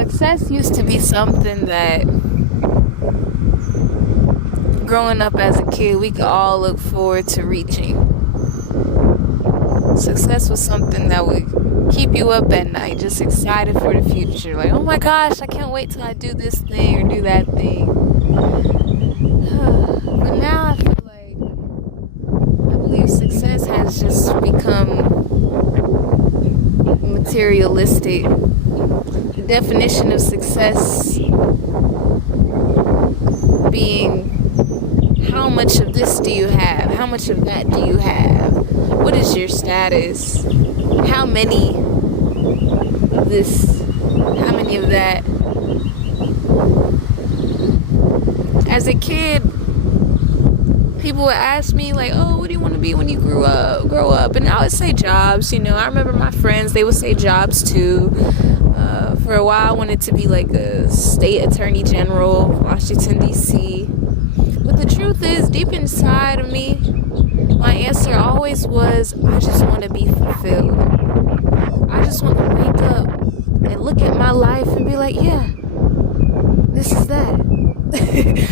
success used to be something that growing up as a kid we could all look forward to reaching. Success was something that would keep you up at night, just excited for the future. Like, oh my gosh, I can't wait till I do this thing or do that thing. But now I feel like I believe success has just become materialistic. The definition of success being how much of this do you have? How much of that do you have? What is your status? How many of this? How many of that? As a kid, people would ask me like, oh, what do you want to be when you grow up? And I would say jobs. I remember my friends, they would say jobs too. For a while I wanted to be like a state attorney general, Washington DC. But the truth is, deep inside of me, my answer always was, I just want to be fulfilled. I just want to wake up and look at my life and be like, yeah, this is that.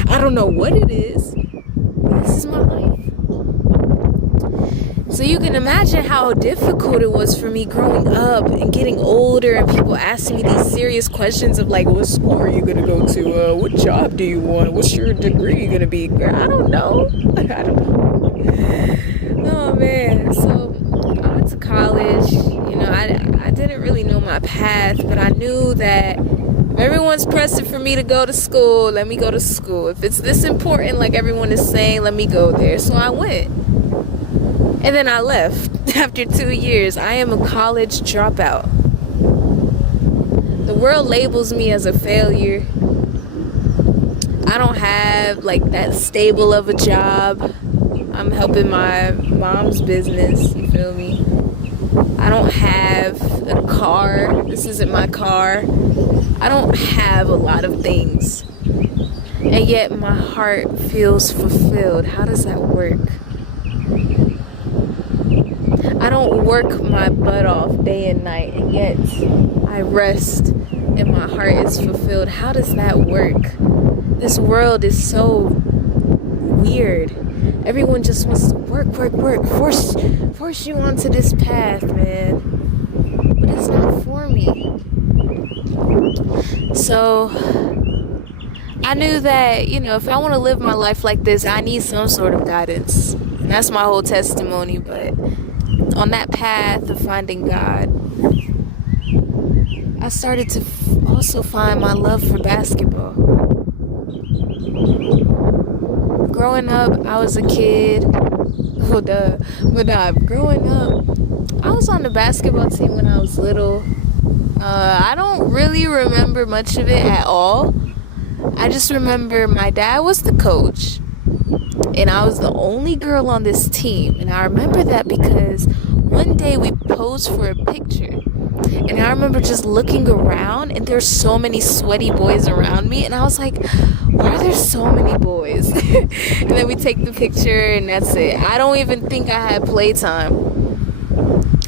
I don't know what it is. This is my life. So you can imagine how difficult it was for me growing up and getting older and people asking me these serious questions of like, what school are you going to go to? What job do you want? What's your degree going to be? Girl, I don't know. I don't know. Oh man. So I went to college. I didn't really know my path, but I knew that if everyone's pressing for me to go to school, let me go to school. If it's this important, like everyone is saying, let me go there. So I went. And then I left after 2 years. I am a college dropout. The world labels me as a failure. I don't have like that stable of a job. I'm helping my mom's business, you feel me? I don't have a car. This isn't my car. I don't have a lot of things. And yet my heart feels fulfilled. How does that work? I don't work my butt off day and night, and yet I rest and my heart is fulfilled. How does that work? This world is so weird. Everyone just wants to work, force you onto this path, man. But it's not for me. So I knew that, if I want to live my life like this, I need some sort of guidance. And that's my whole testimony, but on that path of finding God, I started to also find my love for basketball. Growing up, I was a kid. Growing up, I was on the basketball team when I was little. I don't really remember much of it at all. I just remember my dad was the coach. And I was the only girl on this team. And I remember that because one day we posed for a picture. And I remember just looking around and there's so many sweaty boys around me. And I was like, why are there so many boys? And then we take the picture and that's it. I don't even think I had playtime.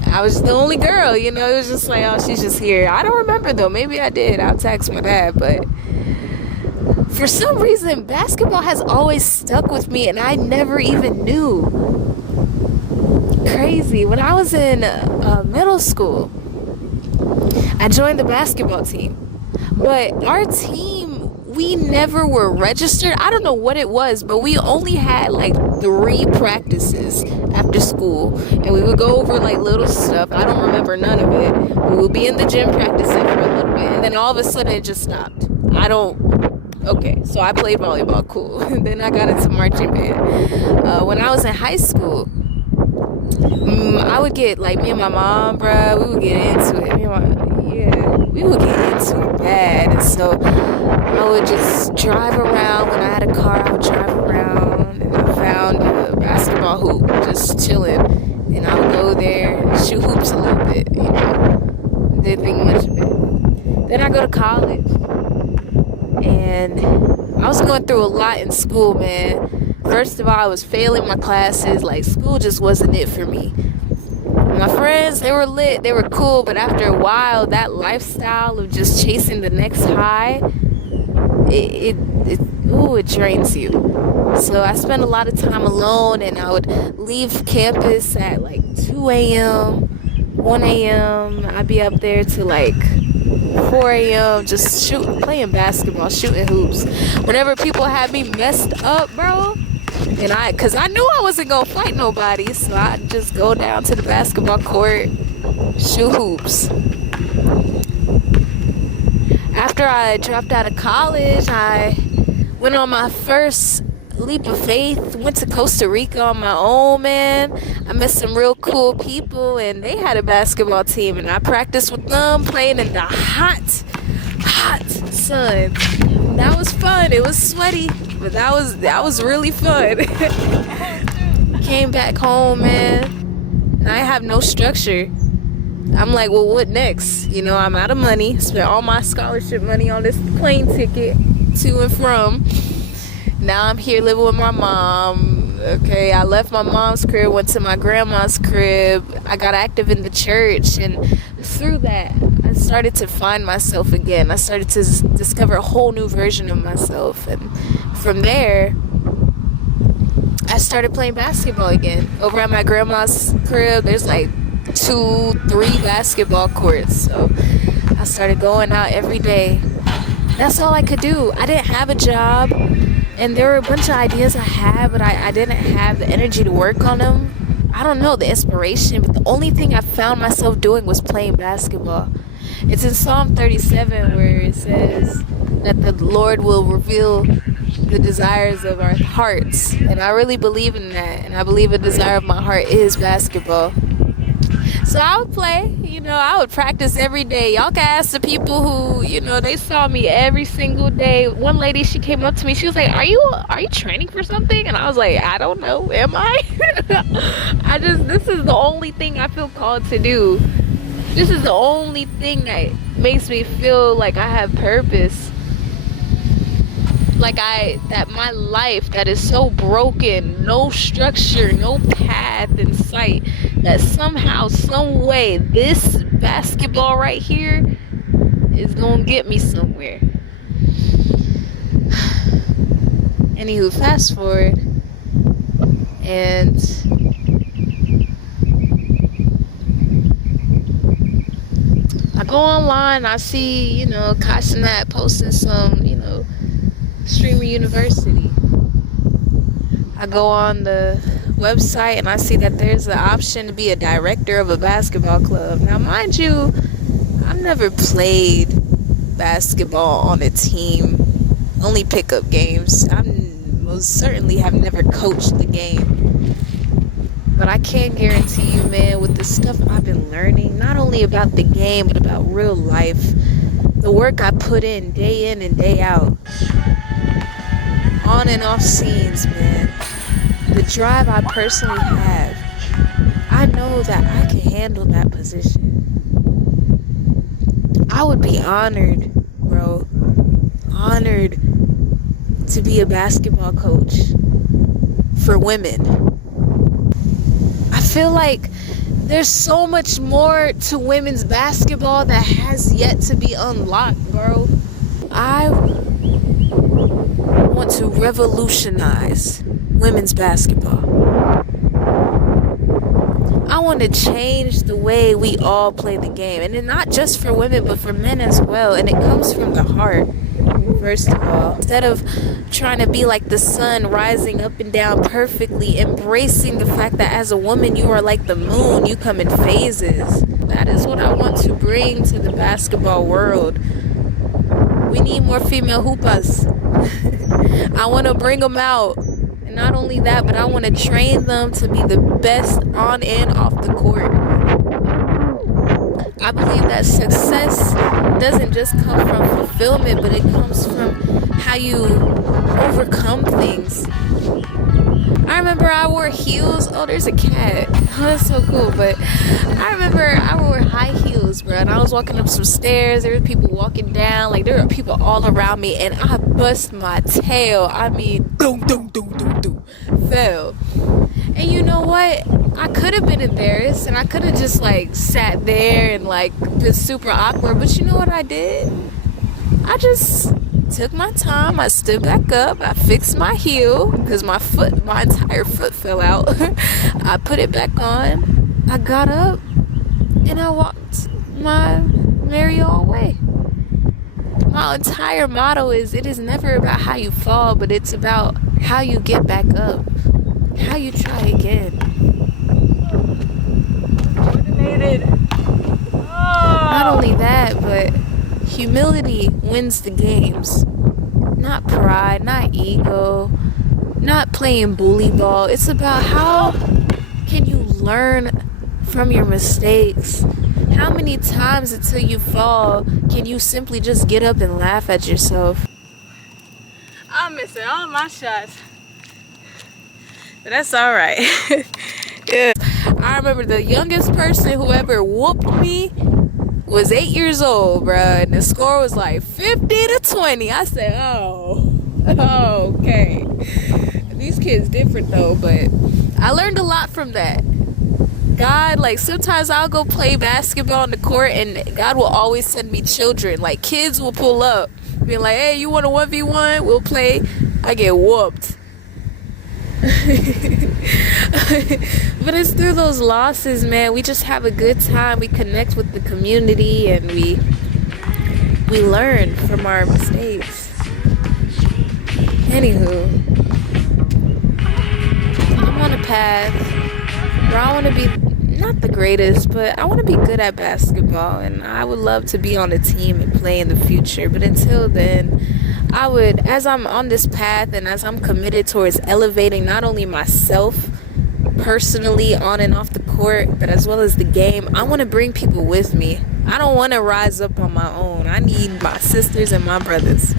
I was the only girl, it was just like, oh, she's just here. I don't remember though. Maybe I did. I'll text my dad, but for some reason, basketball has always stuck with me and I never even knew. Crazy. When I was in middle school, I joined the basketball team. But our team, we never were registered. I don't know what it was, but we only had like 3 practices after school. And we would go over like little stuff. I don't remember none of it. We would be in the gym practicing for a little bit. And then all of a sudden it just stopped. Okay, so I played volleyball, cool. Then I got into marching band. When I was in high school, I would get, like, me and my mom, bruh, we would get into it. We would get into it bad. And so I would just drive around. When I had a car, I would drive around. And I found a basketball hoop, just chilling. And I would go there and shoot hoops a little bit, Didn't think much of it. Then I go to college. And I was going through a lot in school, man. First of all, I was failing my classes. Like, school just wasn't it for me. My friends, they were lit, they were cool, but after a while, that lifestyle of just chasing the next high, it drains you. So I spent a lot of time alone, and I would leave campus at like 2 a.m., 1 a.m. I'd be up there to like 4 a.m. just playing basketball, shooting hoops. Whenever people had me messed up, bro, cause I knew I wasn't gonna fight nobody, so I'd just go down to the basketball court, shoot hoops. After I dropped out of college, I went on my first leap of faith, went to Costa Rica on my own, man. I met some real cool people, and they had a basketball team, and I practiced with them, playing in the hot sun. That was fun. It was sweaty, but that was really fun. Came back home, man, and I have no structure. I'm like, well, what next? I'm out of money. Spent all my scholarship money on this plane ticket to and from. Now I'm here living with my mom. Okay, I left my mom's crib, went to my grandma's crib. I got active in the church, and through that, I started to find myself again. I started to discover a whole new version of myself, and from there, I started playing basketball again. Over at my grandma's crib, there's like 2-3 basketball courts, so I started going out every day. That's all I could do. I didn't have a job, and there were a bunch of ideas I had, but I didn't have the energy to work on them. I don't know, the inspiration, but the only thing I found myself doing was playing basketball. It's in Psalm 37 where it says that the Lord will reveal the desires of our hearts, and I really believe in that, and I believe a desire of my heart is basketball. So I would play, I would practice every day. Y'all can ask the people who, they saw me every single day. One lady, she came up to me. She was like, are you training for something? And I was like, I don't know. Am I? This is the only thing I feel called to do. This is the only thing that makes me feel like I have purpose. That my life that is so broken, no structure, no path in sight, that somehow, some way, this basketball right here is gonna get me somewhere. Anywho, fast forward, and I go online, I see, Kashanat posting some, Streamer University. I go on the website and I see that there's an option to be a director of a basketball club. Now, mind you, I've never played basketball on a team, only pickup games. I most certainly have never coached the game. But I can guarantee you, man, with the stuff I've been learning, not only about the game, but about real life, the work I put in and day out, on and off scenes, man, the drive I personally have, I know that I can handle that position. I would be honored, bro, honored to be a basketball coach for women. I feel like there's so much more to women's basketball that has yet to be unlocked, bro. I want to revolutionize women's basketball. I want to change the way we all play the game, and not just for women but for men as well, and it comes from the heart. First of all, instead of trying to be like the sun rising up and down perfectly, embracing the fact that as a woman you are like the moon, you come in phases. That is what I want to bring to the basketball world. We need more female hoopers. I want to bring them out. And not only that, but I want to train them to be the best on and off the court. I believe that success doesn't just come from fulfillment, but it comes from how you overcome things. I remember I wore heels. Oh, there's a cat. Oh, that's so cool. But I remember I wore high heels, bro, and I was walking up some stairs. There were people walking down. Like, there were people all around me, and I bust my tail. I mean, doom, doom, doom, doom, doom. Fell. And you know what? I could have been embarrassed and I could have just like sat there and like been super awkward, but you know what I did? I just took my time. I stood back up. I fixed my heel because my entire foot fell out. I put it back on. I got up and I walked my merry old way. My entire motto is it is never about how you fall, but it's about how you get back up, how you try again. Not only that, but humility wins the games. Not pride, not ego, not playing bully ball. It's about how can you learn from your mistakes. How many times until you fall can you simply just get up and laugh at yourself? I'm missing all my shots, but that's all right. Yeah. I remember the youngest person who ever whooped me was 8 years old, bruh, and the score was like 50-20. I said, oh, okay. These kids different though, but I learned a lot from that. God, like sometimes I'll go play basketball on the court and God will always send me children. Like kids will pull up, being like, hey, you want a 1v1? We'll play. I get whooped. But it's through those losses, man, we just have a good time. We connect with the community and we learn from our mistakes. Anywho, I'm on a path where I want to be not the greatest, but I want to be good at basketball, and I would love to be on a team and play in the future. But until then, I would, as I'm on this path and as I'm committed towards elevating not only myself personally on and off the court, but as well as the game, I want to bring people with me. I don't want to rise up on my own. I need my sisters and my brothers.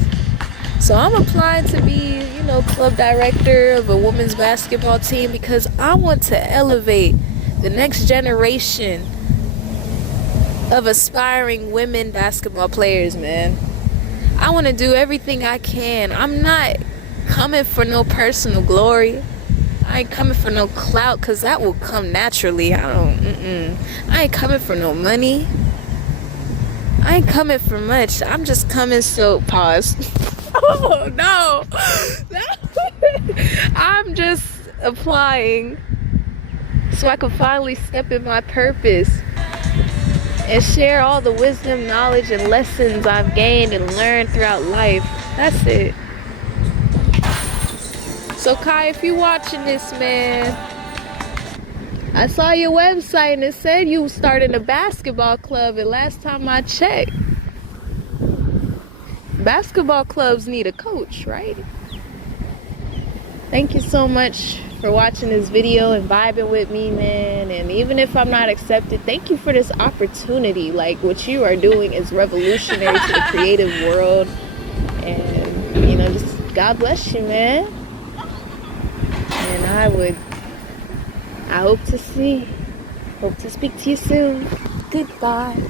So I'm applying to be, club director of a women's basketball team because I want to elevate the next generation of aspiring women basketball players, man. I want to do everything I can. I'm not coming for no personal glory. I ain't coming for no clout because that will come naturally. I ain't coming for no money. I ain't coming for much. I'm just coming pause. Oh, no. I'm just applying so I can finally step in my purpose and share all the wisdom, knowledge, and lessons I've gained and learned throughout life. That's it. So Kai, if you're watching this, man, I saw your website and it said you started a basketball club, and last time I checked, basketball clubs need a coach, right? Thank you so much for watching this video and vibing with me, man. And even if I'm not accepted, thank you for this opportunity. Like, what you are doing is revolutionary to the creative world. And, just God bless you, man. And I hope to speak to you soon. Goodbye.